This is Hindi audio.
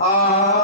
आ